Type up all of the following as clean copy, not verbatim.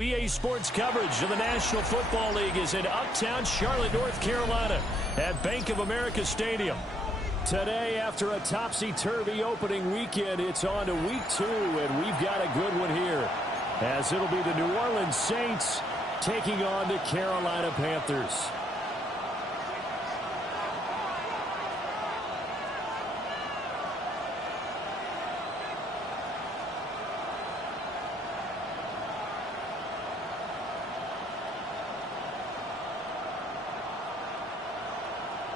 EA Sports coverage of the National Football League is in uptown Charlotte, North Carolina at Bank of America Stadium. Today, after a topsy-turvy opening weekend, it's on to week 2, and we've got a good one here, as it'll be the New Orleans Saints taking on the Carolina Panthers.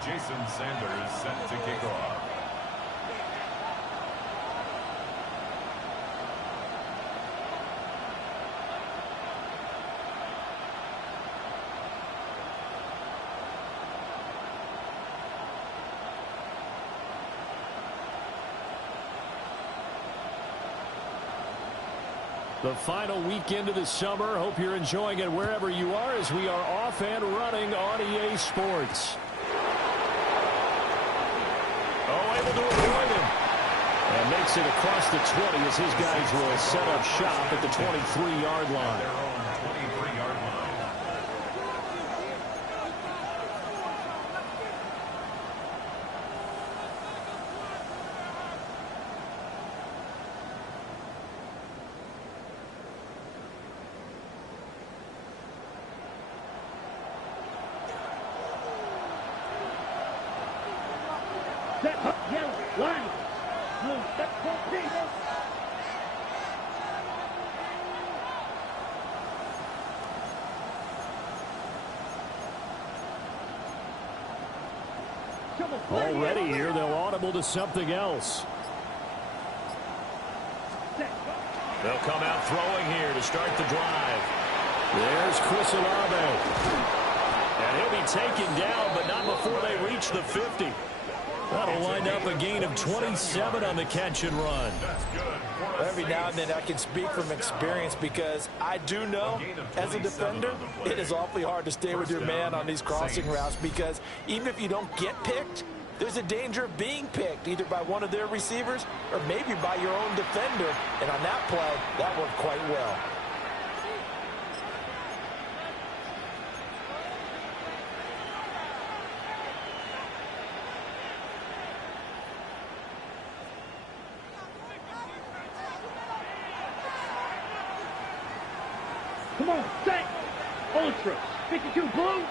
Jason Sanders set to kick off. The final weekend of the summer. Hope you're enjoying it wherever you are as we are off and running on EA Sports. Able to avoid him. And makes it across the 20 as his guys will set up shop at the 23-yard line. Already here, they'll audible to something else. They'll come out throwing here to start the drive. There's Chris Olave. And he'll be taken down, but not before they reach the 50. That'll wind up a gain of 27 on the catch and run. Every now and then I can speak from experience because I do know as a defender it is awfully hard to stay with your man on these crossing routes because even if you don't get picked, there's a danger of being picked either by one of their receivers or maybe by your own defender. And on that play, that worked quite well. Come on, set! Ultra! 52 blue!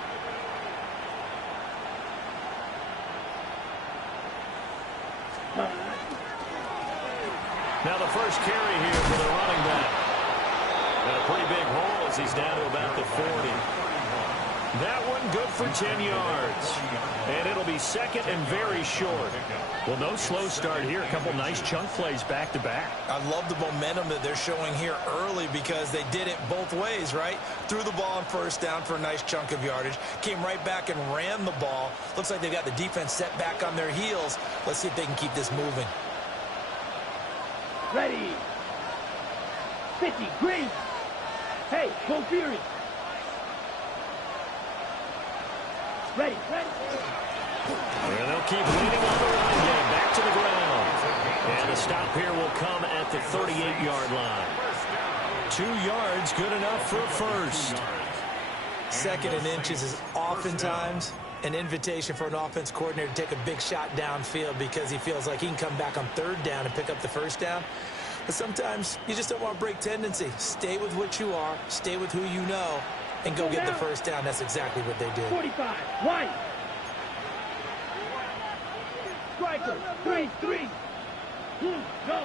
Now the first carry here for the running back. And a pretty big hole as he's down to about the 40. That one good for 10 yards. And it'll be second and very short. Well, no slow start here. A couple nice chunk plays back-to-back. I love the momentum that they're showing here early because they did it both ways, right? Threw the ball on first down for a nice chunk of yardage. Came right back and ran the ball. Looks like they've got the defense set back on their heels. Let's see if they can keep this moving. Ready. 50, green. Hey, full fury. Ready. And they'll keep leading on the run game. Back to the ground. And the stop here will come at the 38-yard line. 2 yards, good enough for a first. Second and inches is oftentimes an invitation for an offense coordinator to take a big shot downfield because he feels like he can come back on third down and pick up the first down. But sometimes you just don't want to break tendency. Stay with what you are, stay with who you know, and go get the first down. That's exactly what they did. 45, white. Striker, 3-3. Blue, go.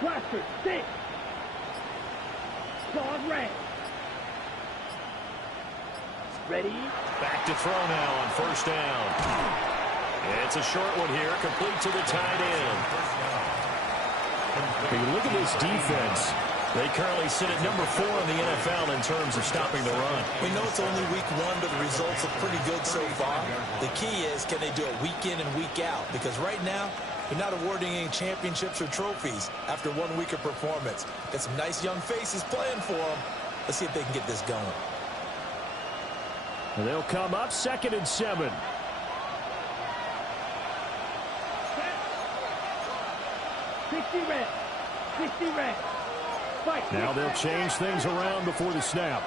Blaster, 6. Claws, red. Ready? Back to throw now on first down. It's a short one here, complete to the tight end. Hey, look at this defense. They currently sit at number 4 in the NFL in terms of stopping the run. We know it's only week 1, but the results look pretty good so far. The key is, can they do it week in and week out? Because right now, they're not awarding any championships or trophies after 1 week of performance. Got some nice young faces playing for them. Let's see if they can get this going. And they'll come up 2nd and 7. 60 red. 60 red. Now they'll change things around before the snap.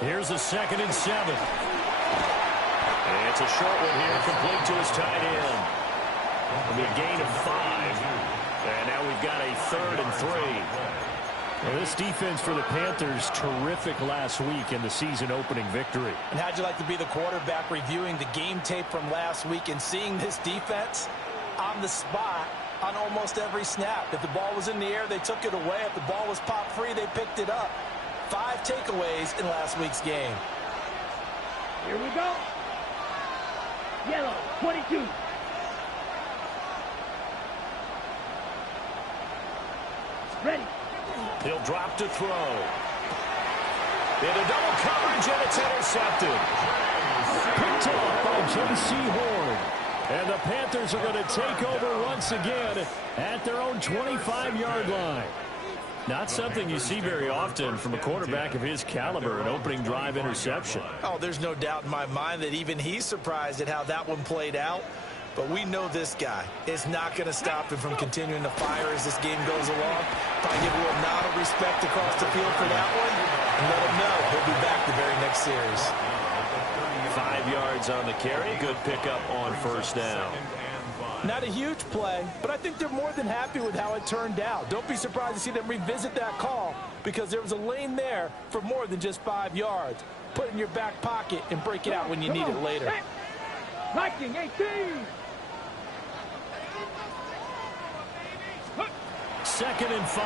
Here's a 2nd and 7. And it's a short one here, complete to his tight end. It'll be a gain of 5. And now we've got a 3rd and 3. Well, this defense for the Panthers, terrific last week in the season-opening victory. And how'd you like to be the quarterback reviewing the game tape from last week and seeing this defense on the spot on almost every snap? If the ball was in the air, they took it away. If the ball was popped free, they picked it up. 5 takeaways in last week's game. Here we go. Yellow, 22. Ready. He'll drop to throw. Into double coverage, and it's intercepted. Picked off by J.C. Horn. And the Panthers are going to take over once again at their own 25-yard line. Not something you see very often from a quarterback of his caliber, an opening drive interception. Oh, there's no doubt in my mind that even he's surprised at how that one played out. But we know this guy is not going to stop him from continuing to fire as this game goes along. Probably give a little nod of respect across the field for that one. And let him know he'll be back the very next series. 5 yards on the carry. Good pickup on 1st down. Not a huge play, but I think they're more than happy with how it turned out. Don't be surprised to see them revisit that call because there was a lane there for more than just 5 yards. Put it in your back pocket and break it out when you need it later. Viking 18. 2nd and 5.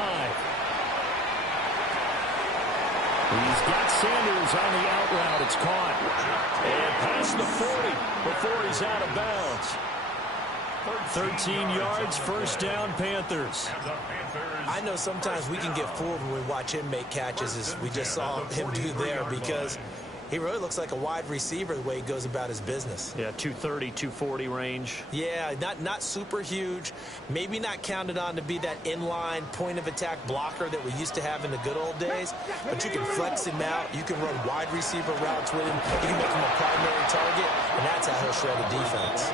He's got Sanders on the out route. It's caught. And past the 40 before he's out of bounds. 13 yards, 1st down, Panthers. I know sometimes we can get fooled when we watch him make catches, as we just saw him do there, because he really looks like a wide receiver the way he goes about his business. Yeah, 230, 240 range. Yeah, not super huge. Maybe not counted on to be that inline point-of-attack blocker that we used to have in the good old days. But you can flex him out. You can run wide receiver routes with him. You can make him a primary target, and that's how he'll shred a defense.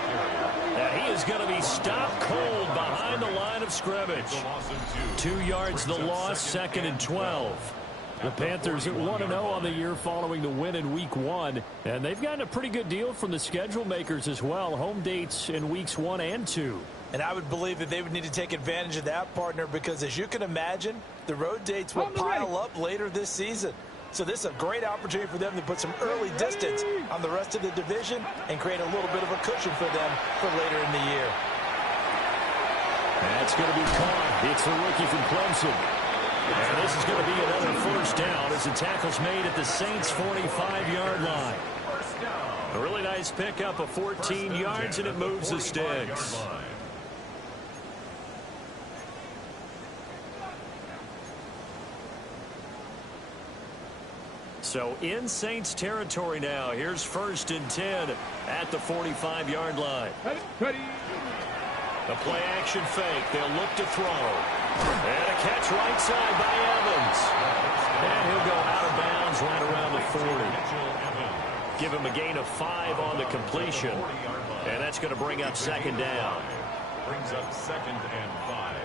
And he is going to be stopped cold behind the line of scrimmage. 2 yards the loss, 2nd and 12. The Panthers at 1-0 on the year following the win in Week 1. And they've gotten a pretty good deal from the schedule makers as well. Home dates in Weeks 1 and 2. And I would believe that they would need to take advantage of that, partner, because as you can imagine, the road dates will pile up later this season. So this is a great opportunity for them to put some early distance on the rest of the division and create a little bit of a cushion for them for later in the year. That's going to be caught. It's the rookie from Clemson. And this is going to be another 1st down as the tackle's made at the Saints' 45-yard line. A really nice pickup of 14 yards, and it moves the sticks. So in Saints territory now. Here's 1st and 10 at the 45-yard line. The play action fake. They'll look to throw. And a catch right side by Evans. And he'll go out of bounds right around the 40. Give him a gain of 5 on the completion. And that's going to bring up 2nd down. Brings up 2nd and 5.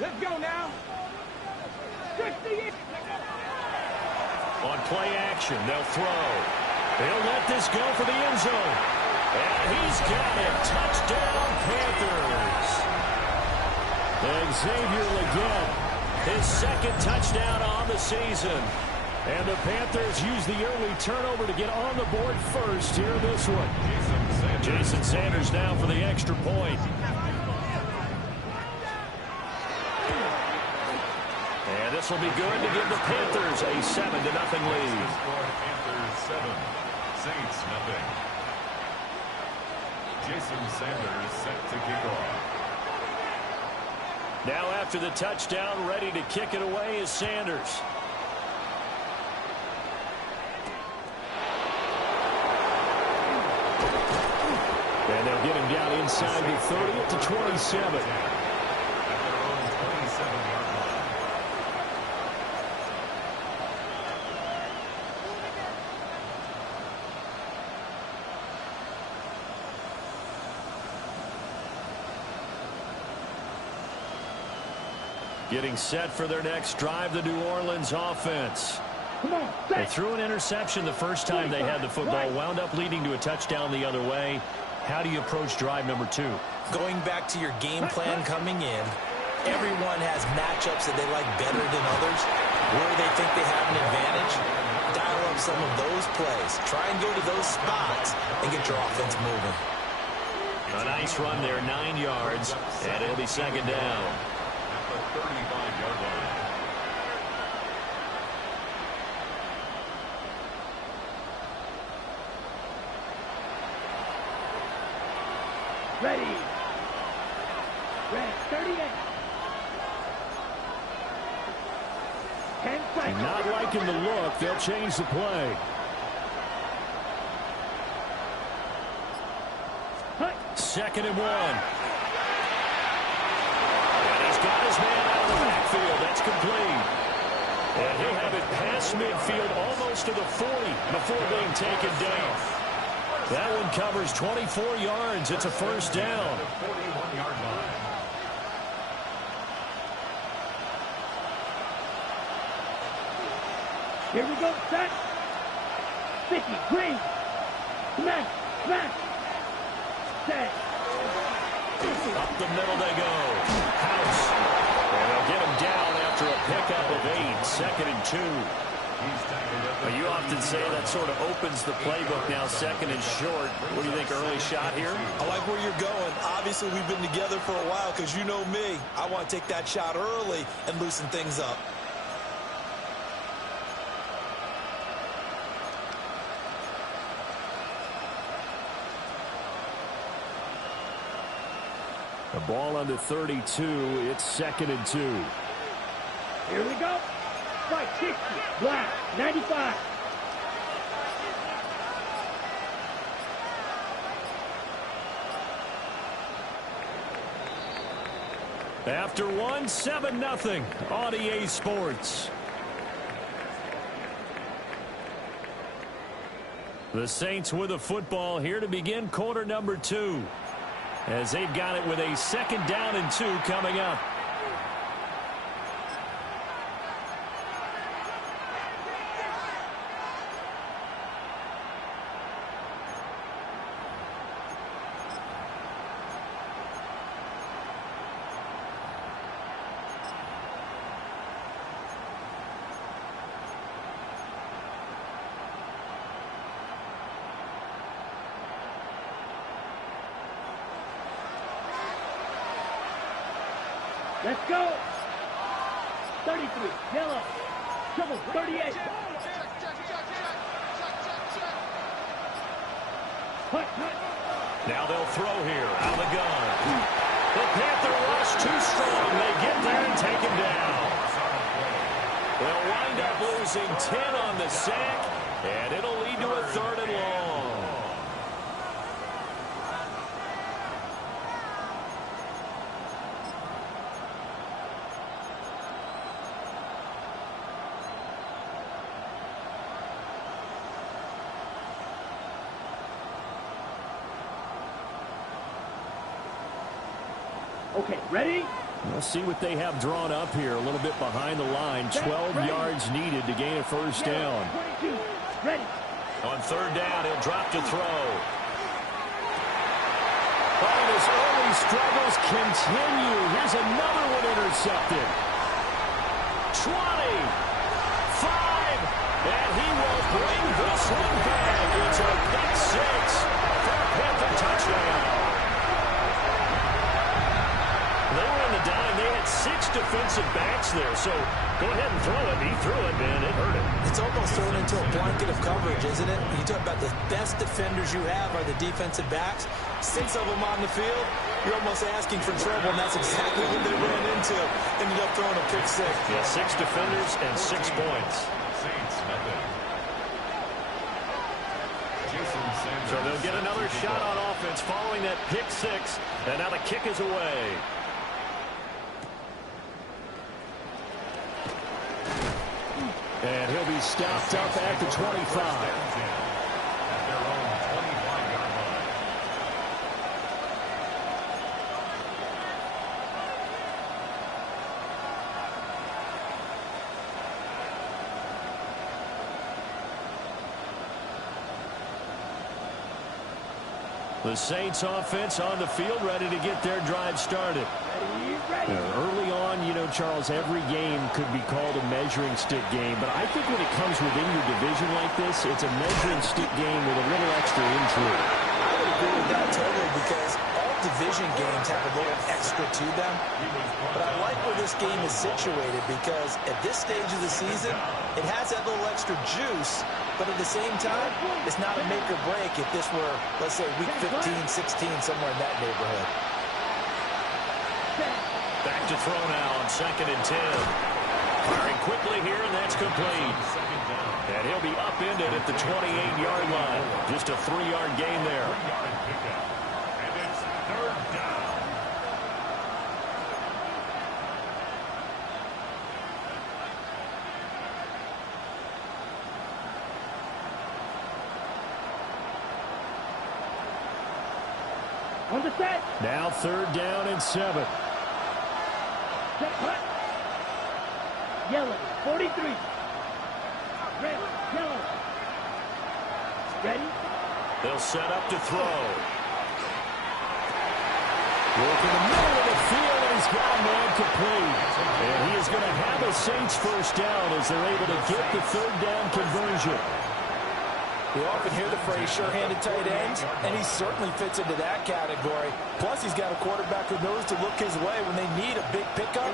Let's go now. 68. On play action, they'll throw. They'll let this go for the end zone. And he's got it. Touchdown, Panthers. And Xavier Legette, his 2nd touchdown on the season. And the Panthers use the early turnover to get on the board first here in this one. Jason Sanders now for the extra point. And this will be good to give the Panthers a 7-0 lead. Panthers 7, Saints 0. Jason Sanders set to kick off. Now after the touchdown, ready to kick it away is Sanders. And they'll get him down inside the 30 at the 27. Getting set for their next drive, the New Orleans offense. They threw an interception the first time they had the football, wound up leading to a touchdown the other way. How do you approach drive number 2? Going back to your game plan coming in, everyone has matchups that they like better than others. Where they think they have an advantage, dial up some of those plays. Try and go to those spots and get your offense moving. A nice run there, 9 yards, and it'll be second down. At the 35-yard line. Ready. Red 38. 10 seconds. Not liking the look. They'll change the play. Second and 1. And he's got his man out of the backfield. That's complete. And he'll have it past midfield almost to the 40 before being taken down. That one covers 24 yards. It's a first down. 41-yard line. Here we go, set. Sticky, green. Smash, smash. Set. Up the middle they go. House. And they'll get him down after a pickup of 8. Second and 2. Well, you often say that sort of opens the playbook now, second and short. What do you think, early shot here? I like where you're going. Obviously, we've been together for a while because you know me. I want to take that shot early and loosen things up. The ball on the 32. It's second and 2. Here we go. White 60, black 95. After one, 7-0 on EA Sports. The Saints with the football here to begin quarter number 2. As they've got it with a second down and 2 coming up. Let's go. 33, yellow. Trouble, 38. Hut, hut. Now they'll throw here. Out of the gun. The Panther rush too strong. They get there and take him down. They'll wind up losing 10 on the sack, and it'll lead to a third and long. Okay, ready? We'll see what they have drawn up here. A little bit behind the line. 12 yards needed to gain a first down. 22, ready. On third down, he'll drop to throw. And his early struggles continue. Here's another one intercepted. 20, 5, and he will bring this one back. It's a pick 6 for a Panther touchdown. They were in the dime. They had 6 defensive backs there, so go ahead and throw it. He threw it, man. It hurt him. It's almost thrown into a blanket of coverage, isn't it? You talk about the best defenders you have are the defensive backs. 6 of them on the field. You're almost asking for trouble, and that's exactly what they ran into. Ended up throwing a pick 6. Yeah, 6 defenders and 6 points. Saints method. Jason Sanders. So they'll get another shot on offense following that pick 6, and now the kick is away. And he'll be stopped up at the 25. At their own 25-yard line. The Saints offense on the field, ready to get their drive started. Early on, you know, Charles, every game could be called a measuring stick game, but I think when it comes within your division like this, it's a measuring stick game with a little extra intrigue. I would agree with that totally, because all division games have a little extra to them. But I like where this game is situated, because at this stage of the season, it has that little extra juice, but at the same time, it's not a make or break if this were, let's say, week 15, 16, somewhere in that neighborhood. Back to throw now on 2nd and 10. Firing quickly here, and that's complete. And he'll be upended at the 28-yard line. Just a 3-yard gain there. And it's 3rd down. On the set. Now 3rd down and 7. Set, cut. Yellow, 43. Red, yellow. Ready? They'll set up to throw. Work in the middle of the field, and he's got man complete. And he is going to have a Saints first down as they're able to get the 3rd down conversion. We often hear the phrase sure-handed tight ends, and he certainly fits into that category. Plus, he's got a quarterback who knows to look his way when they need a big pickup.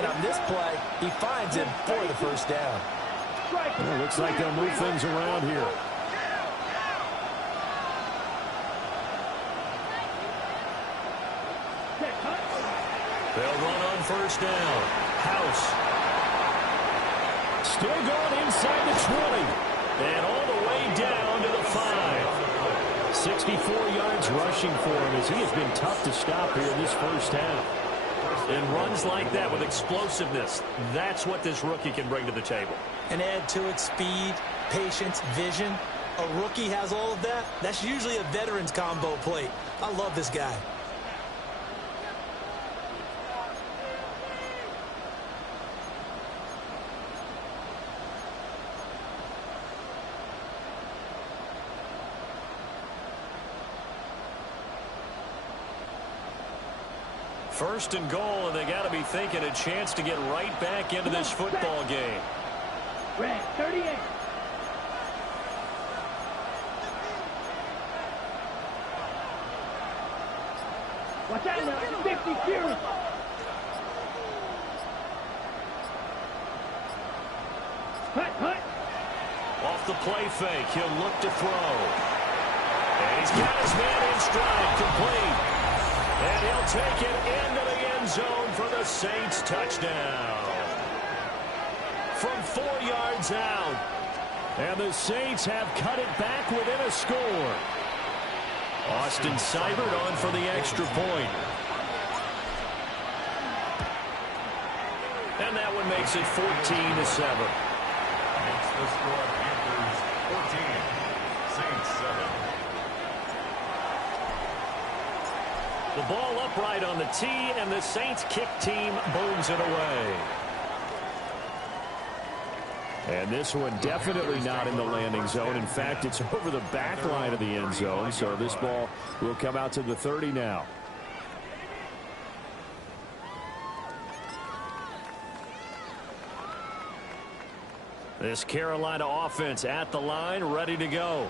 And on this play, he finds him for the first down. Well, looks like they'll move things around here. They'll run on first down. House. Still going inside the 20. And all the way down to the 5. 64 yards rushing for him as he has been tough to stop here in this first half. And runs like that with explosiveness, that's what this rookie can bring to the table. And add to it speed, patience, vision. A rookie has all of that. That's usually a veteran's combo plate. I love this guy. First and goal, and they got to be thinking a chance to get right back into this football game. Red, 38. Watch out now, 50 series. Hut. Off the play fake, he'll look to throw. And he's got his man in stride, complete. And he'll take it into the end zone for the Saints touchdown. From 4 yards out. And the Saints have cut it back within a score. Austin Seibert on for the extra point. And that one makes it 14-7. Makes the score Panthers 14, Saints 7. The ball upright on the tee, and the Saints kick team booms it away. And this one definitely not in the landing zone. In fact, it's over the back line of the end zone, so this ball will come out to the 30 now. This Carolina offense at the line, ready to go.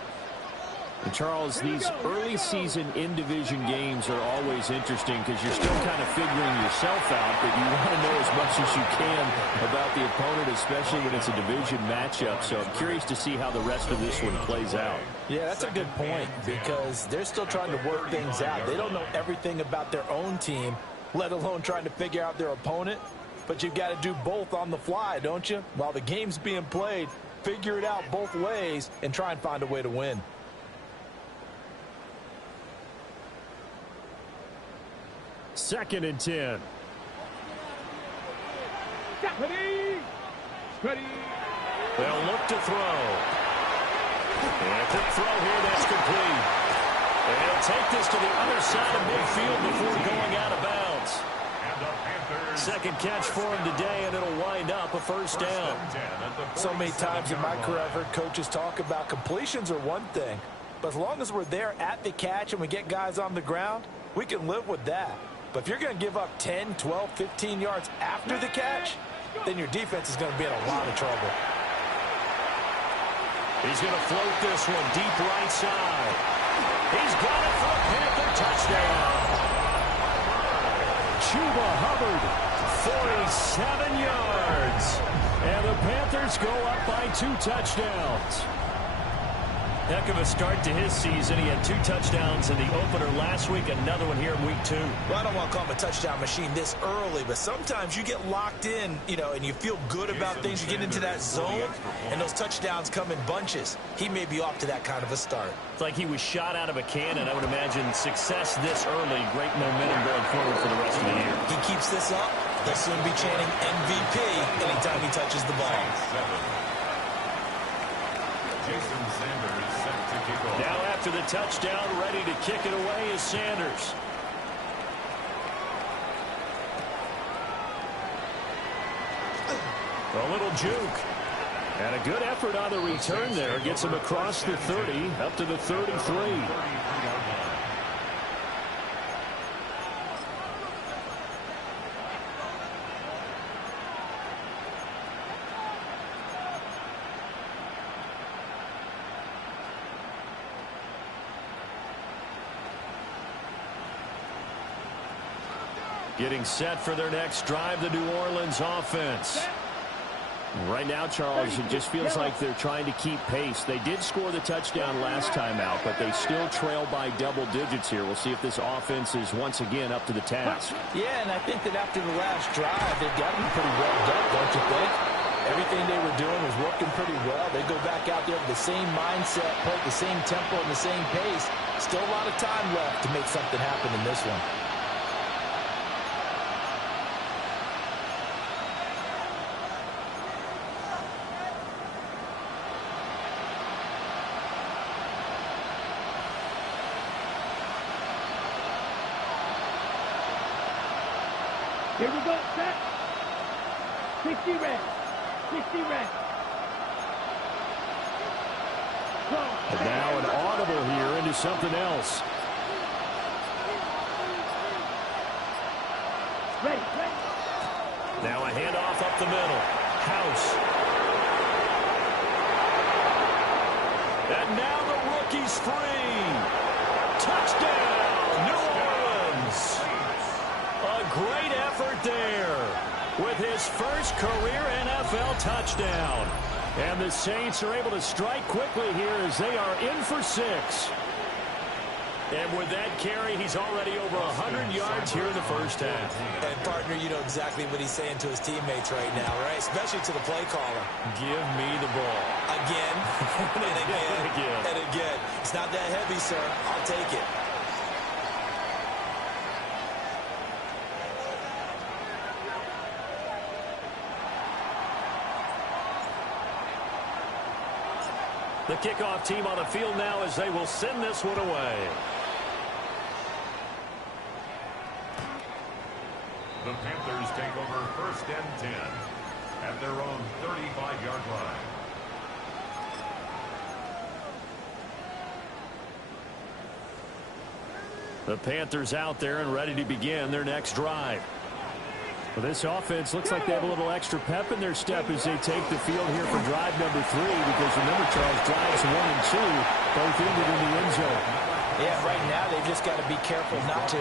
And Charles, these early season in-division games are always interesting because you're still kind of figuring yourself out, but you want to know as much as you can about the opponent, especially when it's a division matchup. So I'm curious to see how the rest of this one plays out. Yeah, that's a good point because they're still trying to work things out. They don't know everything about their own team, let alone trying to figure out their opponent. But you've got to do both on the fly, don't you? While the game's being played, figure it out both ways and try and find a way to win. Second and 10. Ready. They'll look to throw. And a quick throw here, that's complete. And he'll take this to the other side of midfield before going out of bounds. Second catch for him today, and it'll wind up a first down. So many times in my career I've heard coaches talk about completions are one thing, But as long as we're there at the catch and we get guys on the ground, we can live with that. But if you're going to give up 10, 12, 15 yards after the catch, then your defense is going to be in a lot of trouble. He's going to float this one deep right side. He's got it for a Panther touchdown. Chuba Hubbard, 47 yards. And the Panthers go up by 2 touchdowns. Heck of a start to his season. He had 2 touchdowns in the opener last week, another one here in week 2. Well, I don't want to call him a touchdown machine this early, but sometimes you get locked in, and you feel good about things. You get into that zone, and those touchdowns come in bunches. He may be off to that kind of a start. It's like he was shot out of a cannon. I would imagine success this early, great momentum going forward for the rest of the year. He keeps this up, they'll soon be chanting MVP anytime he touches the ball. Jason Sanders set to kick off. Now after the touchdown, ready to kick it away is Sanders. A little juke. And a good effort on the return there. Gets him across the 30, up to the 33. Getting set for their next drive, the New Orleans offense. Right now, Charles, it just feels like they're trying to keep pace. They did score the touchdown last time out, but they still trail by double digits here. We'll see if this offense is once again up to the task. Yeah, and I think that after the last drive, they've gotten pretty well done, don't you think? Everything they were doing was working pretty well. They go back out there with the same mindset, play the same tempo and the same pace. Still a lot of time left to make something happen in this one. Here we go, set. 60 red. 60 red. And now an audible here into something else. Ready, ready. Now a handoff up the middle. House. And now the rookie's free. Touchdown, New Orleans. A great effort there with his first career NFL touchdown. And the Saints are able to strike quickly here as they are in for 6. And with that carry, he's already over 100 yards here in the first half. And, partner, you know exactly what he's saying to his teammates right now, right? Especially to the play caller. Give me the ball. Again, and again, and again. It's not that heavy, sir. I'll take it. The kickoff team on the field now as they will send this one away. The Panthers take over 1st and 10 at their own 35-yard line. The Panthers out there and ready to begin their next drive. Well, this offense looks like they have a little extra pep in their step as they take the field here for drive number 3, because remember, Charles, drives 1 and 2 both ended in the end zone. Yeah, right now they've just got to be careful not to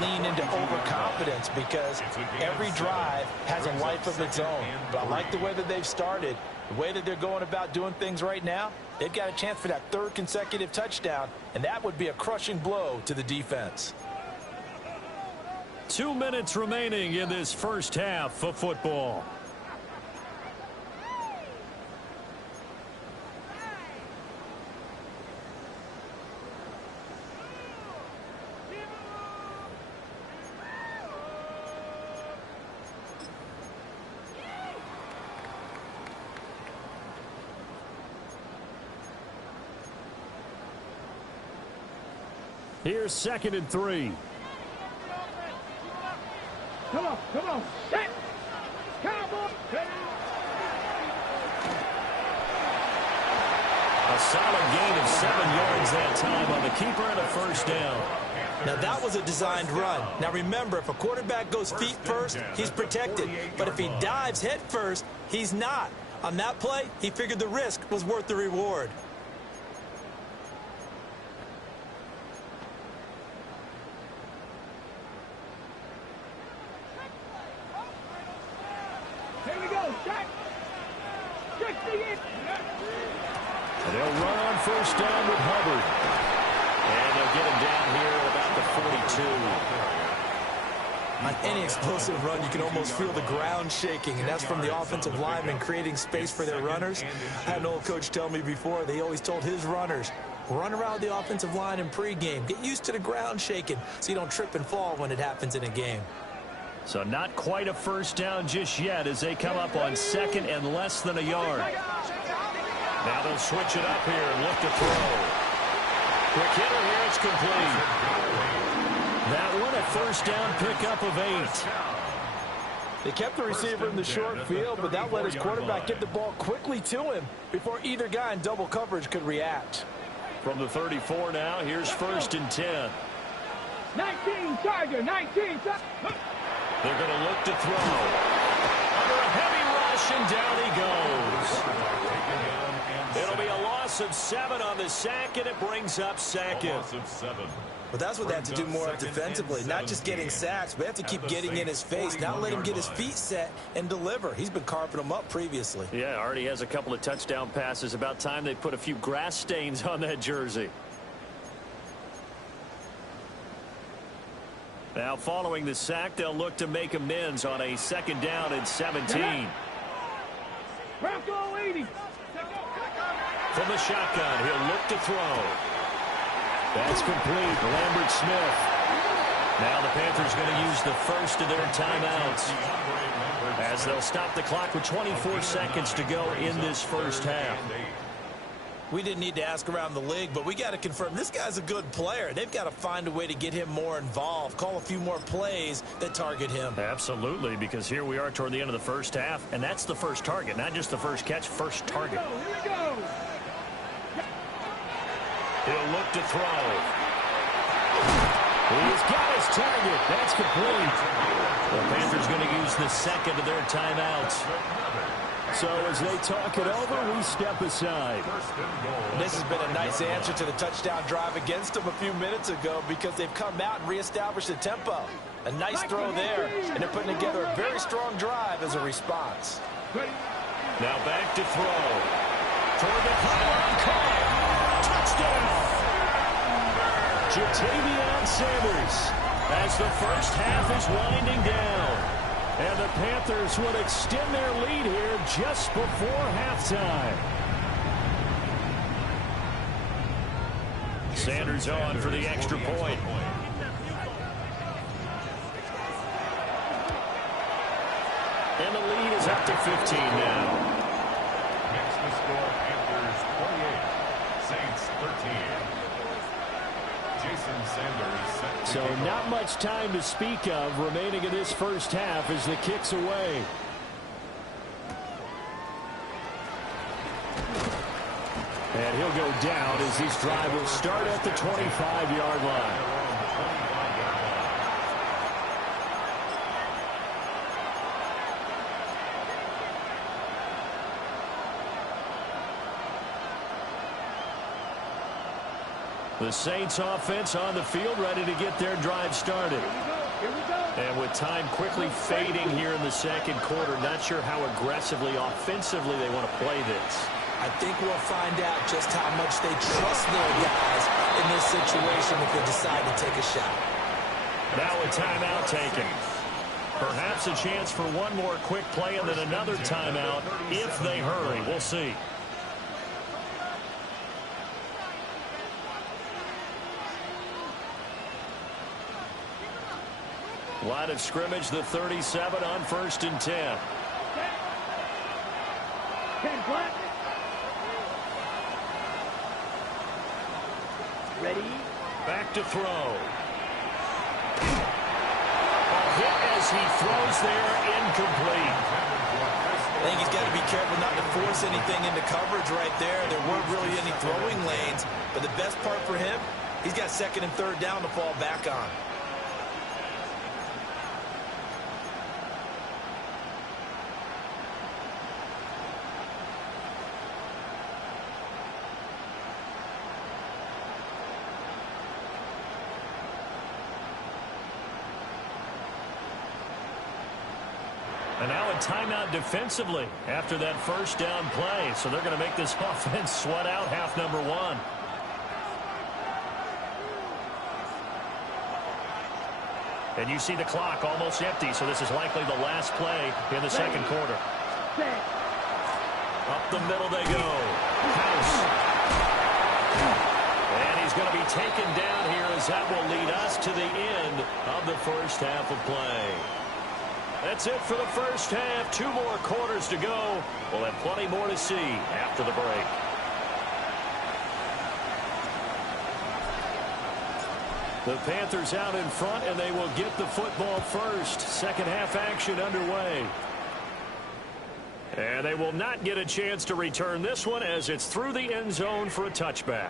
lean into overconfidence, because every drive has a life of its own. But I like the way that they've started, the way that they're going about doing things right now. They've got a chance for that 3rd consecutive touchdown, and that would be a crushing blow to the defense. 2 minutes remaining in this first half of football. Here's 2nd and 3. Come on, set. Cowboy. A solid gain of 7 yards that time on the keeper and a first down. Now, that was a designed run. Now, remember, if a quarterback goes feet first, he's protected. But if he dives head first, he's not. On that play, he figured the risk was worth the reward. Here we go. Check. Check the in. And they'll run on first down with Hubbard. And they'll get him down here at about the 42. On any explosive run, you can almost feel the ground shaking, and that's from the offensive linemen creating space for their runners. I had an old coach tell me before, they always told his runners, run around the offensive line in pregame. Get used to the ground shaking so you don't trip and fall when it happens in a game. So not quite a first down just yet as they come up on second and less than a yard. Now they'll switch it up here and look to throw. Quick hitter here, it's complete. That one a first down pickup of 8. They kept the receiver in the short field, but that let his quarterback get the ball quickly to him before either guy in double coverage could react. From the 34 now, here's first and 10. 19 Charger, 19. They're going to look to throw. Under a heavy rush, and down he goes. It'll be a loss of 7 on the sack, and it brings up second. Loss of 7. But that's what they have to do more of defensively, not just getting sacks, but they have to keep getting in his face, not let him get his feet set and deliver. He's been carving them up previously. Yeah, already has a couple of touchdown passes. About time they put a few grass stains on that jersey. Now following the sack, they'll look to make amends on a second down and 17. Bronco 80. From the shotgun, he'll look to throw. That's complete. Lambert Smith. Now the Panthers going to use the first of their timeouts as they'll stop the clock with 24 seconds to go in this first half. We didn't need to ask around the league, but we got to confirm this guy's a good player. They've got to find a way to get him more involved, call a few more plays that target him. Absolutely, because here we are toward the end of the first half, and that's the first target, not just the first catch, first target. Here we go. He'll look to throw. He's got his target. That's complete. The Panthers going to use the second of their timeouts. So as they talk it over, we step aside. This has been a nice answer to the touchdown drive against them a few minutes ago because they've come out and reestablished the tempo. A nice throw there, and they're putting together a very strong drive as a response. Now back to throw. Toward the pylon, caught. Touchdown. Jatavion Sanders as the first half is winding down. And the Panthers would extend their lead here just before halftime. Sanders on for the extra point. And the lead is up to 15 now. Next to score, Panthers 28, Saints 13. Jason Sanders set to So kick not off. much time to speak of remaining in this first half as the kick's away. And he'll go down as this drive will start at the 25-yard line. The Saints offense on the field ready to get their drive started. Here we go. And with time quickly fading here in the second quarter, not sure how aggressively, offensively they want to play this. I think we'll find out just how much they trust their guys in this situation if they decide to take a shot. Now a timeout taken. Perhaps a chance for one more quick play and then another timeout if they hurry. We'll see. Line of scrimmage, the 37 on 1st and 10. 10 flat. Ready. Back to throw. A hit as he throws there, incomplete. I think he's got to be careful not to force anything into coverage right there. There weren't really any throwing lanes, but the best part for him, he's got second and third down to fall back on. And now a timeout defensively after that first down play. So they're going to make this offense sweat out half number one. And you see the clock almost empty, so this is likely the last play in the second quarter. Up the middle they go. House. And he's going to be taken down here as that will lead us to the end of the first half of play. That's it for the first half. 2 more quarters to go. We'll have plenty more to see after the break. The Panthers out in front, and they will get the football first. Second half action underway. And they will not get a chance to return this one as it's through the end zone for a touchback.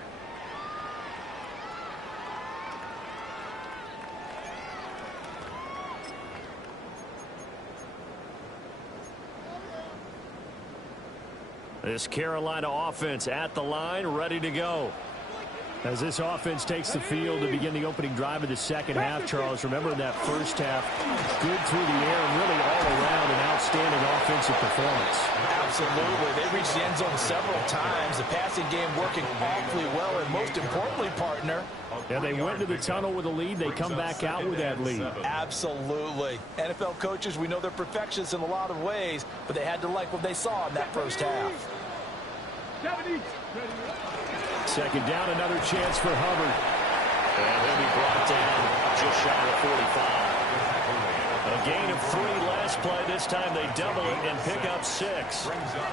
This Carolina offense at the line, ready to go. As this offense takes the field to begin the opening drive of the second half, Charles, remember in that first half, good through the air and really all around an outstanding offensive performance. Absolutely. They reached the end zone several times. The passing game working awfully well, and most importantly, partner. And they went to the tunnel with a lead. They come back out with that lead. Absolutely. NFL coaches, we know they're perfectionists in a lot of ways, but they had to like what they saw in that first half. Second down, another chance for Hubbard. And he'll be brought down just shy of 45. A gain of 3 last play. This time they double it and pick up 6.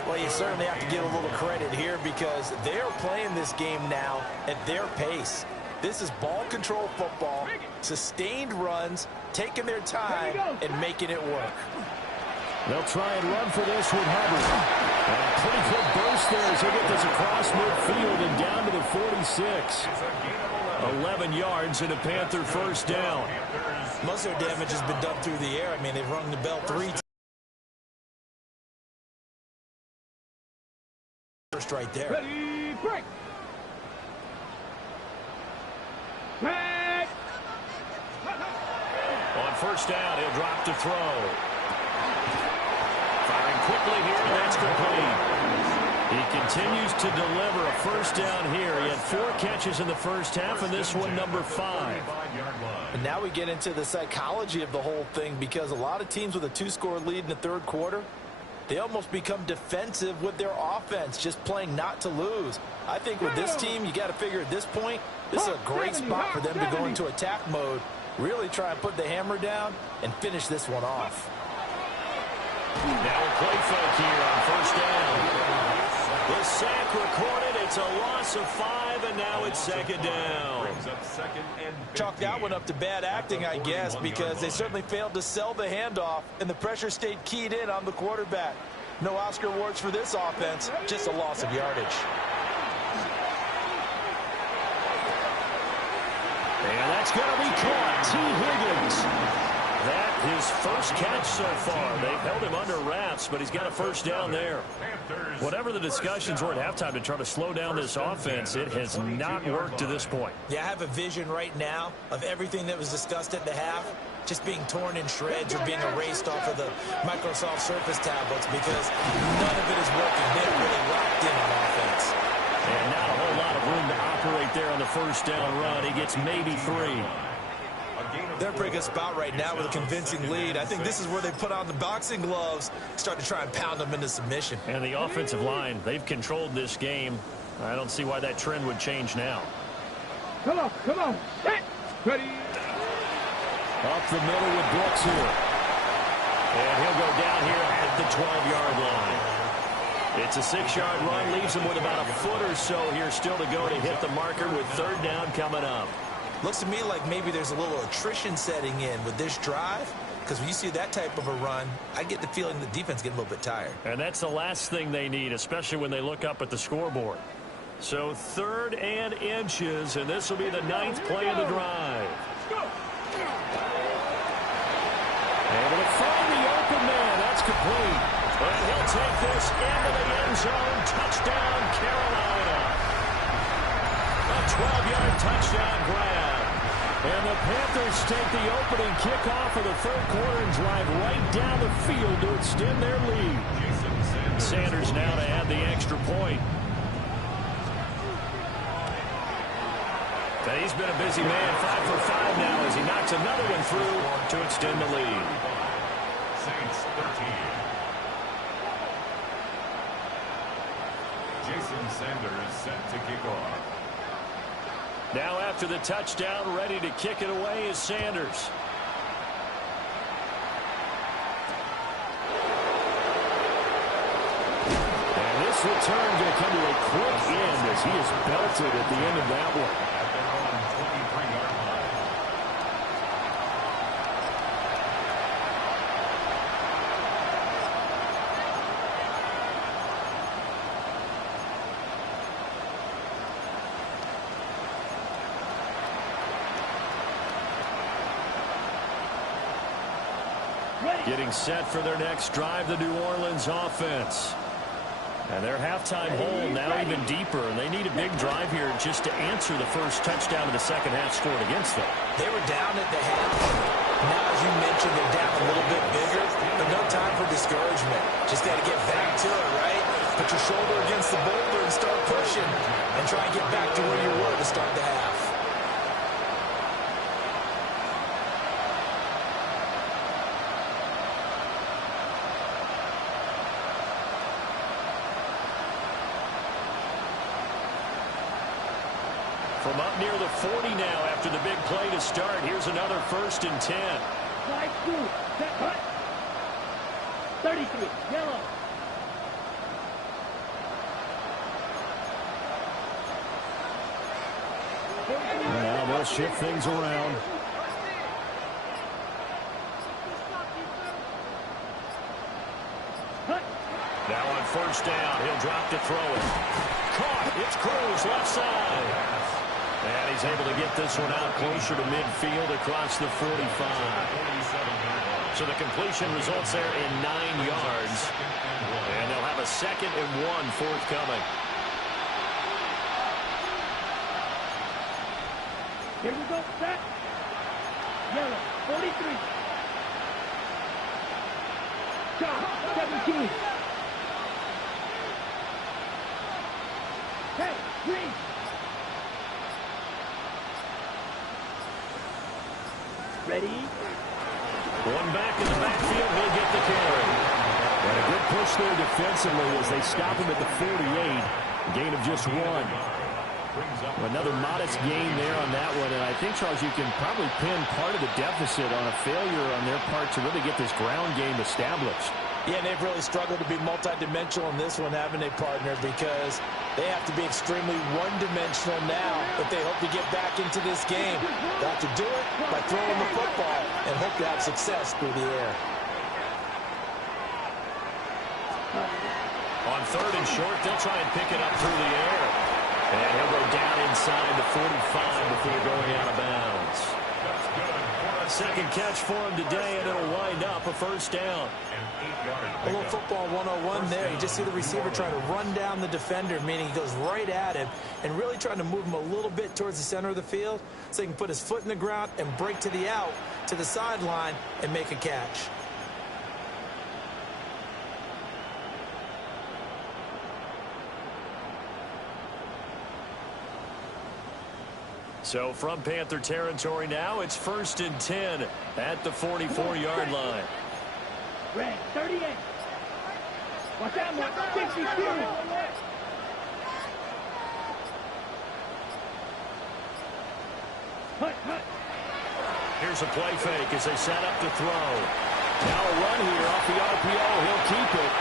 Well, you certainly have to give a little credit here because they're playing this game now at their pace. This is ball control football, sustained runs, taking their time and making it work. They'll try and run for this with Hubbard. And a pretty good burst there as he'll get this across midfield and down to the 46. 11 yards and a Panther first down. Most of their damage has been done through the air. I mean, they've rung the bell 3 times. First right there. Ready, break. Back. On first down, he'll drop to throw. Firing quickly here, and that's complete. He continues to deliver a first down here. He had 4 catches in the first half, and this one number 5. And now we get into the psychology of the whole thing because a lot of teams with a 2-score lead in the third quarter, they almost become defensive with their offense, just playing not to lose. I think with this team, you got to figure at this point, this is a great spot for them to go into attack mode, really try and put the hammer down and finish this one off. Now a play fake here on first down. The sack recorded. It's a loss of 5, and now it's second down. Chalk that one up to bad acting, I guess, because they certainly failed to sell the handoff, and the pressure stayed keyed in on the quarterback. No Oscar awards for this offense, just a loss of yardage. And that's going to be caught. T. Higgins. That his first catch so far. They've held him under wraps, but he's got a first down there. Whatever the discussions were at halftime to try to slow down this offense, it has not worked to this point. Yeah, I have a vision right now of everything that was discussed at the half just being torn in shreds or being erased off of the Microsoft Surface tablets because none of it is working. They're really locked in on offense. And not a whole lot of room to operate there on the first down run. He gets maybe 3. They're in a pretty good spot right now with a convincing lead. I think this is where they put on the boxing gloves, start to try and pound them into submission. And the offensive line, they've controlled this game. I don't see why that trend would change now. Come on, come on. Hit. Ready. Up the middle with Brooks here. And he'll go down here at the 12-yard line. It's a 6-yard run, leaves him with about a foot or so here still to go to hit the marker with third down coming up. Looks to me like maybe there's a little attrition setting in with this drive. because when you see that type of a run, I get the feeling the defense get a little bit tired. And that's the last thing they need, especially when they look up at the scoreboard. So 3rd and inches, and this will be the 9th play of the drive. Able to find the open man. That's complete. And he'll take this into the end zone. Touchdown, Carolina. A 12-yard touchdown grab. And the Panthers take the opening kickoff of the 3rd quarter and drive right down the field to extend their lead. Sanders now to add the extra point. And he's been a busy man, 5 for 5 now as he knocks another one through to extend the lead. Saints 13. Jason Sanders set to kick off. Now after the touchdown, ready to kick it away is Sanders. And this return going to come to a quick end as he is belted at the end of that one. At their own 23-yard line. Getting set for their next drive, the New Orleans offense. And their halftime hole now even deeper, and they need a big drive here just to answer the first touchdown of the second half scored against them. They were down at the half. Now, as you mentioned, they're down a little bit bigger, but no time for discouragement. Just got to get back to it, right? Put your shoulder against the boulder and start pushing, and try and get back to where you were to start the half. From up near the 40 now after the big play to start. Here's another 1st and 10. Slide through. Set cut. 33. Yellow. Now they'll shift things around. Now on 1st down, he'll drop to throw it. Caught. It's Cruz left side. And he's able to get this one out closer to midfield across the 45. So the completion results there in 9 yards. And they'll have a 2nd and 1 forthcoming. Here we go. Set. Yellow. 43. Shot. 17. Hey, green. Ready? One back in the backfield, he'll get the carry. And a good push there defensively as they stop him at the 48. A gain of just 1. Another modest gain there on that one. And I think, Charles, you can probably pin part of the deficit on a failure on their part to really get this ground game established. Yeah, they've really struggled to be multidimensional in this one, having a partner, because they have to be extremely one-dimensional now if they hope to get back into this game. They have to do it by throwing the football and hope to have success through the air. On 3rd and short, they'll try and pick it up through the air. And he'll go down inside the 45 before going out of bounds. Second catch for him today, and it'll wind up a 1st down. A little football 101 there. You just see the receiver trying to run down the defender, meaning he goes right at him and really trying to move him a little bit towards the center of the field so he can put his foot in the ground and break to the out, to the sideline, and make a catch. So from Panther territory now, it's 1st and 10 at the 44-yard line. Red, 38. Watch out, Mark. 52. Hut, hut. Here's a play fake as they set up to throw. Now a run here off the RPO. He'll keep it.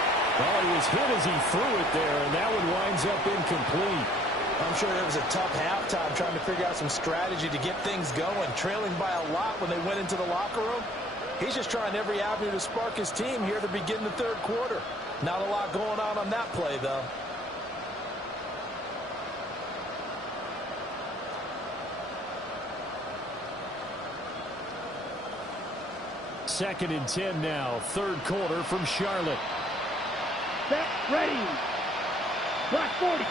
Well, he was hit as he threw it there, and that one winds up incomplete. I'm sure it was a tough halftime trying to figure out some strategy to get things going, trailing by a lot when they went into the locker room. He's just trying every avenue to spark his team here to begin the third quarter. Not a lot going on that play, though. Second and 10 now, third quarter from Charlotte. Set, ready. Block 40.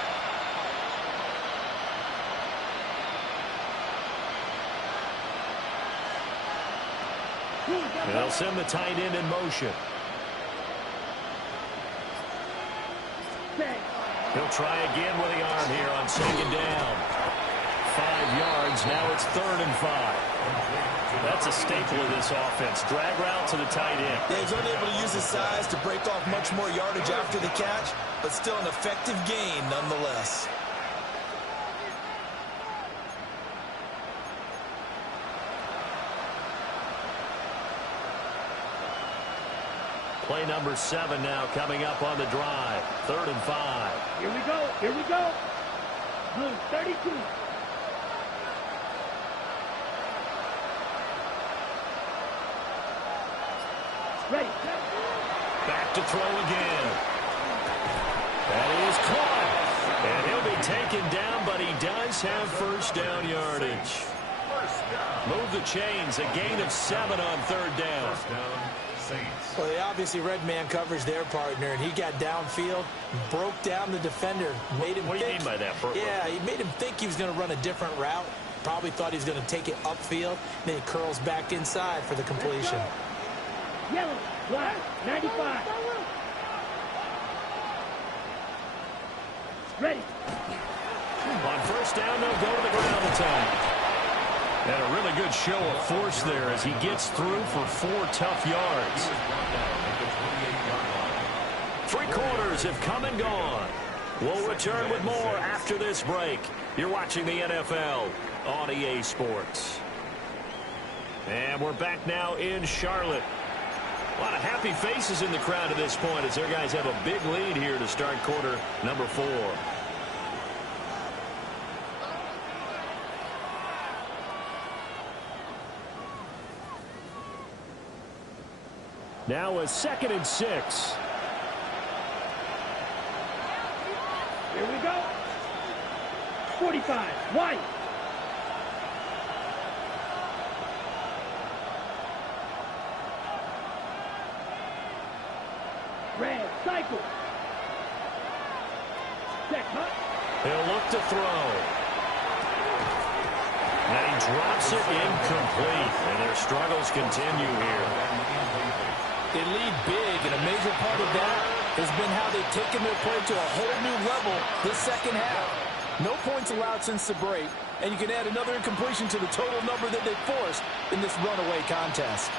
They'll send the tight end in motion. He'll try again with the arm here on second down. 5 yards. Now it's 3rd and 5. That's a staple of this offense. Drag route to the tight end. Yeah, he's unable to use his size to break off much more yardage after the catch, but still an effective gain nonetheless. Play number 7 now coming up on the drive. 3rd and 5. Here we go. Here we go. Blue 32. Ready. Back to throw again. That is caught. And he'll be taken down, but he does have first down yardage. Move the chains. A gain of 7 on 3rd down. Well, they obviously read man coverage their partner, and he got downfield, broke down the defender, made him What do you mean by that, Burt? Yeah, he made him think he was going to run a different route. Probably thought he was going to take it upfield. Then he curls back inside for the completion. Yellow, black, 95. Ready. On first down, they'll go to the ground the time. And a really good show of force there as he gets through for 4 tough yards. 3 quarters have come and gone. We'll return with more after this break. You're watching the NFL on EA Sports. And we're back now in Charlotte. A lot of happy faces in the crowd at this point as their guys have a big lead here to start quarter number 4. Now a 2nd and 6. Here we go. 45. White. Red. Cycle. Check. Huh? He'll look to throw. And he drops it incomplete. And their struggles continue here. They lead big, and a major part of that has been how they've taken their play to a whole new level this second half. No points allowed since the break, and you can add another incompletion to the total number that they forced in this runaway contest.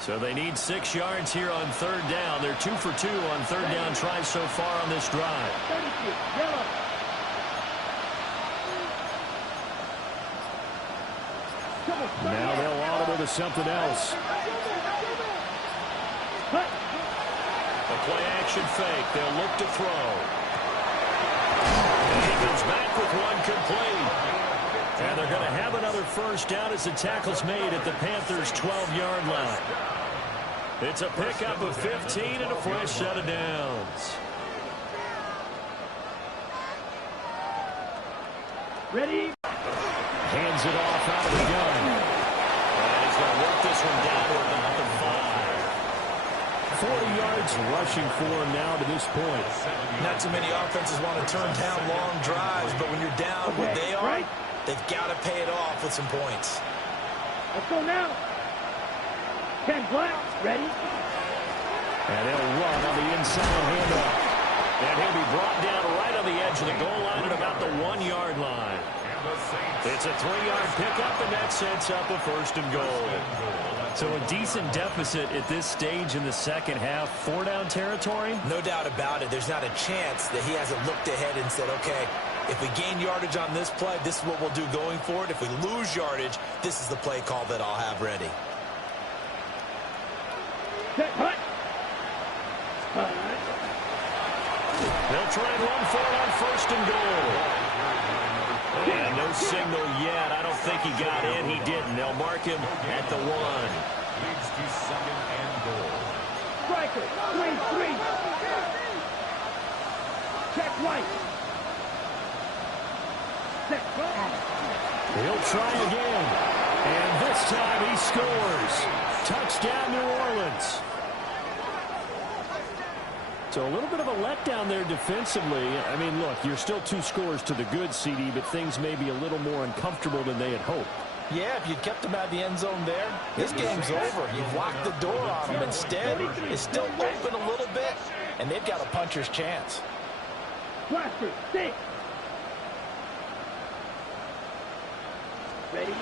So they need 6 yards here on 3rd down. They're 2 for 2 on 3rd down tries so far on this drive. 36. Yellow. Now they'll audible to something else. Cut. A play action fake. They'll look to throw. And he comes back with one complete. And they're going to have another first down as the tackle's made at the Panthers' 12-yard line. It's a pickup of 15 and a fresh set of downs. Ready. Hands it off out of the gun. And he's going to work this one down to about the 5. 40 yards rushing for him now to this point. Not too many offenses want to turn down long drives, but when you're down what they are, they've got to pay it off with some points. Let's go now. 10 black. Ready. And they'll run on the inside handoff. And he'll be brought down right on the edge of the goal line at about the 1-yard line. It's a 3-yard pickup, and that sets up a 1st and goal. So a decent deficit at this stage in the second half. 4-down territory? No doubt about it. There's not a chance that he hasn't looked ahead and said, okay, if we gain yardage on this play, this is what we'll do going forward. If we lose yardage, this is the play call that I'll have ready. Set. Cut. They'll try and run for it on 1st and goal. And no signal yet. I don't think he got in. He didn't. They'll mark him at the 1. Leads to 2nd and goal. Striker, 3-3. Check right. Set right. He'll try again. And this time he scores. Touchdown, New Orleans. So a little bit of a letdown there defensively. I mean, look, you're still 2 scores to the good, CD, but things may be a little more uncomfortable than they had hoped. Yeah, if you kept them out of the end zone there, this game's over. You've locked the door on them. Instead, it's still open a little bit, and they've got a puncher's chance. Blaster, 6. Ready?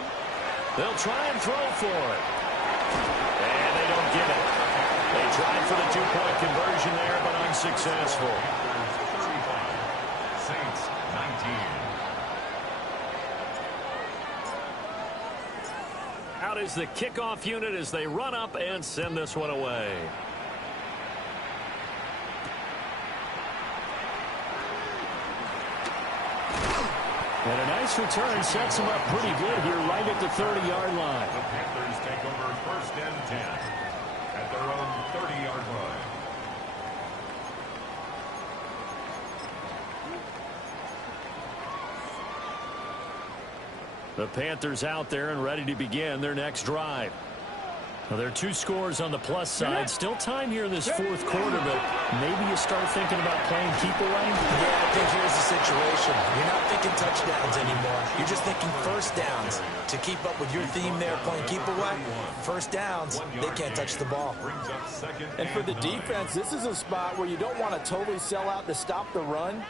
They'll try and throw for it. And they don't get it. They tried for the 2-point conversion there, but unsuccessful. Saints 19. Out is the kickoff unit as they run up and send this one away. And a nice return sets them up pretty good here right at the 30-yard line. The Panthers take over 1st and 10 at their own 30-yard line. The Panthers out there and ready to begin their next drive. Well, there are 2 scores on the plus side. Still time here in this 4th quarter, but maybe you start thinking about playing keep away. Yeah, I think here's the situation. You're not thinking touchdowns anymore. You're just thinking first downs. To keep up with your theme there, playing keep away, first downs, they can't touch the ball. And for the defense, this is a spot where you don't want to totally sell out to stop the run,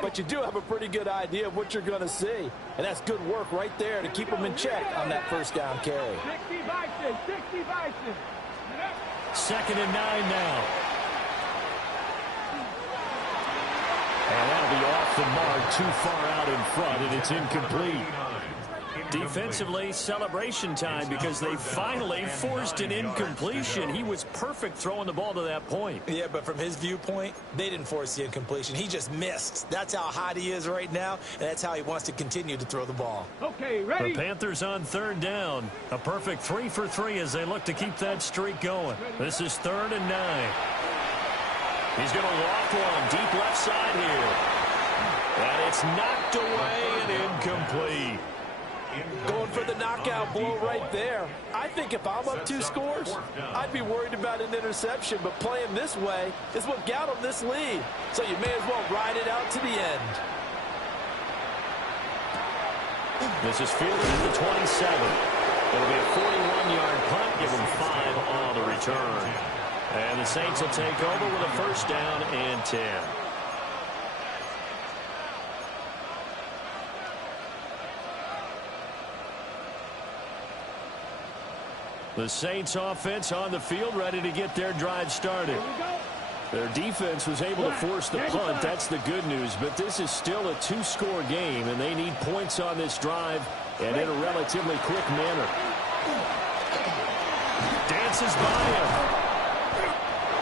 but you do have a pretty good idea of what you're going to see. And that's good work right there to keep them in check on that first down carry. 60 Bison, 60 Bison. 2nd and 9 now. And that'll be off the mark, too far out in front, and it's incomplete. Defensively, celebration time because they finally forced an incompletion. He was perfect throwing the ball to that point. Yeah, but from his viewpoint, they didn't force the incompletion. He just missed. That's how hot he is right now, and that's how he wants to continue to throw the ball. Okay, ready? The Panthers on 3rd down. A perfect 3 for 3 as they look to keep that streak going. This is 3rd and 9. He's going to walk one deep left side here. And it's knocked away and incomplete. Going for the knockout blow right there. I think if I'm up 2 scores, I'd be worried about an interception, but playing this way is what got them this lead. So you may as well ride it out to the end. This is fielded at the 27. It'll be a 41-yard punt, give them 5 on the return. And the Saints will take over with a 1st down and 10. The Saints offense on the field ready to get their drive started. Their defense was able to force the punt. That's the good news. But this is still a 2-score game, and they need points on this drive and in a relatively quick manner. Dances by him.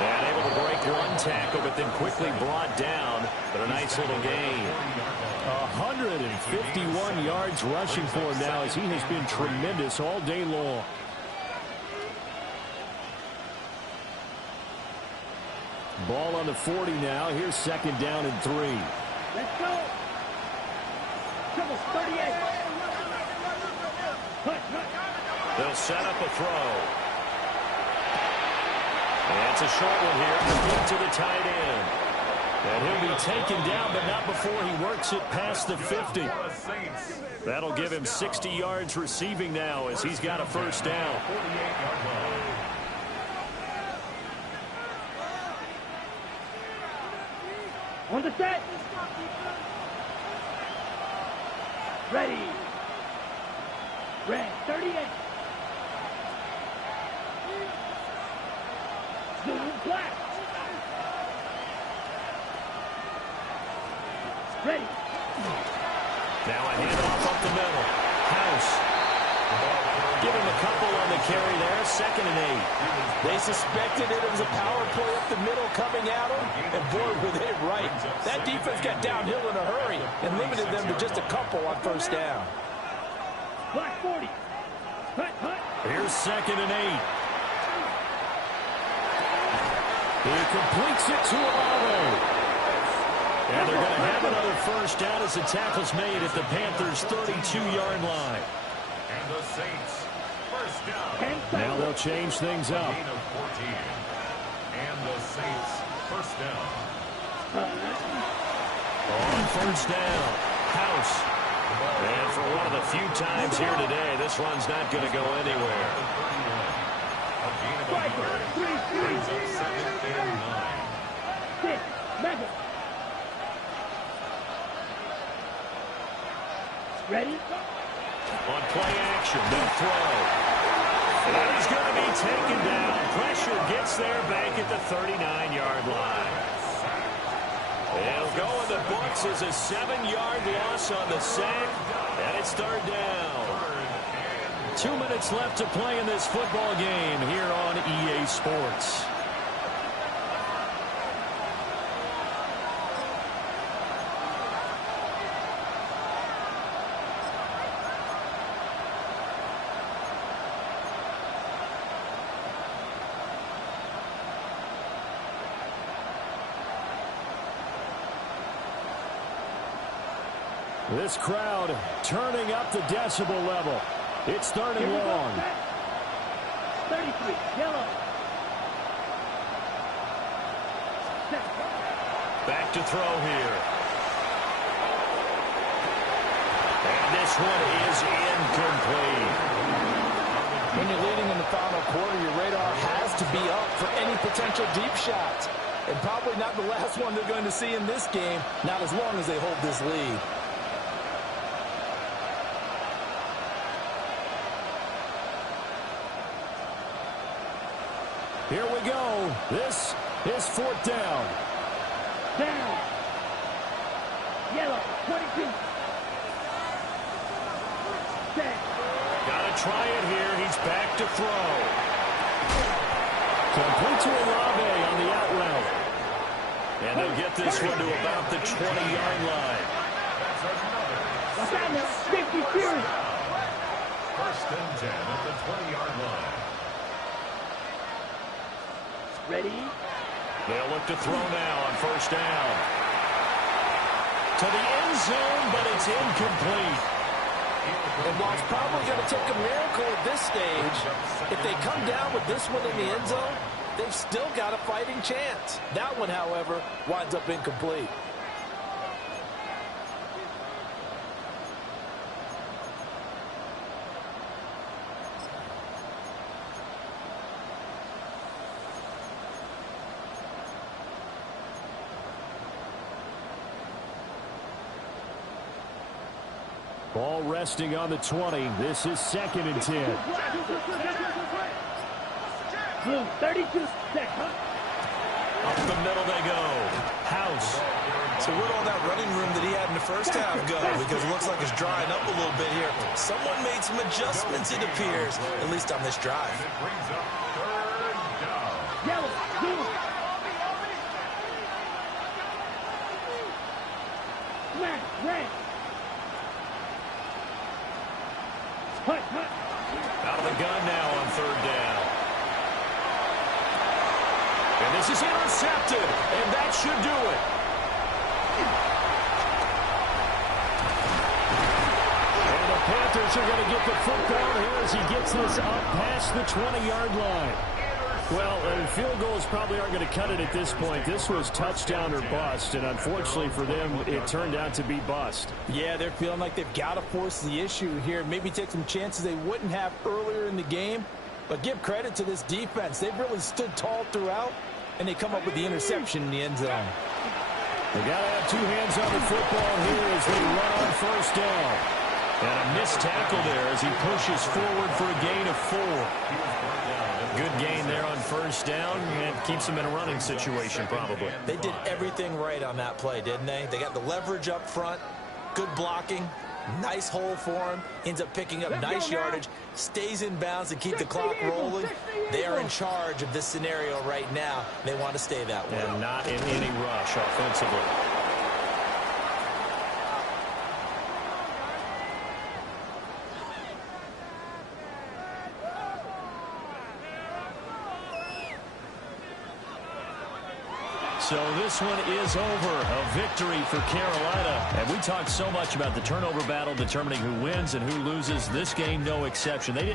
And able to break one tackle, but then quickly brought down. But a nice little gain. 151 yards rushing for him now as he has been tremendous all day long. Ball on the 40 now. Here's 2nd down and 3. Let's go. Triple 38. They'll set up a throw. And it's a short one here. Complete to the tight end. And he'll be taken down, but not before he works it past the 50. That'll give him 60 yards receiving now as he's got a 1st down. On the set. Ready. Red 38. Blue black. Ready. Now a handoff up the middle. House. Give him a couple on the carry there. 2nd and 8. They suspected it was a power play up the middle coming at him. And boy, were they right. That defense got downhill in a hurry and limited them to just a couple on first down. Black 40. Hut, hut. Here's 2nd and 8. He completes it to Olave. And they're going to have another first down as the tackle's made at the Panthers' 32-yard line. And the Saints, first down. Now they'll change things up. Gain of 14. And the Saints, first down. On first down, House. And for one of the few times here today, this run's not going to go anywhere. A gain of 11. Brings up 2nd and 9. 6. Mega. Ready? On play action, they'll throw. And he's going to be taken down. Pressure gets there back at the 39-yard line. It'll go in the books as a 7-yard loss on the sack, and it's 3rd down. 2 minutes left to play in this football game here on EA Sports. This crowd turning up the decibel level. It's 3rd and long. 33. Yellow. Back to throw here. And this one is incomplete. When you're leading in the final quarter, your radar has to be up for any potential deep shots. And probably not the last one they're going to see in this game, not as long as they hold this lead. Here we go. This is 4th down. Down. Yellow. 22. Set. Gotta try it here. He's back to throw. Complete to Olave on the out route. And they'll get this one to about the 20-yard line. Watch out now. 50 series. 1st and 10 at the 20-yard line. Ready? They'll look to throw now on first down. To the end zone, but it's incomplete. And while it's probably going to take a miracle at this stage, if they come down with this one in the end zone, they've still got a fighting chance. That one, however, winds up incomplete. Ball resting on the 20. This is 2nd and 10. Blue, 32. Set. Up the middle they go. House. So where'd all that running room that he had in the first half go? Because it looks like it's drying up a little bit here. Someone made some adjustments, it appears, at least on this drive. It brings up 3rd down. Yellow. Blue. Black. Red. Hut, hut. Out of the gun now on 3rd down. And this is intercepted, and that should do it. And the Panthers are going to get the football here as he gets this up past the 20-yard line. Well, field goals probably aren't going to cut it at this point. This was touchdown or bust, and unfortunately for them, it turned out to be bust. Yeah, they're feeling like they've got to force the issue here, maybe take some chances they wouldn't have earlier in the game. But give credit to this defense. They've really stood tall throughout, and they come up with the interception in the end zone. They got to have two hands on the football here as they run on first down. And a missed tackle there as he pushes forward for a gain of 4. Good gain there on first down, and keeps them in a running situation probably. They did everything right on that play, didn't they? They got the leverage up front, good blocking, Nice hole for him. Ends up picking up nice yardage. Stays in bounds to keep the clock rolling. They are in charge of this scenario right now. They want to stay that way. And not in any rush offensively. So this one is over. A victory for Carolina. And we talked so much about the turnover battle determining who wins and who loses. This game, no exception. They didn't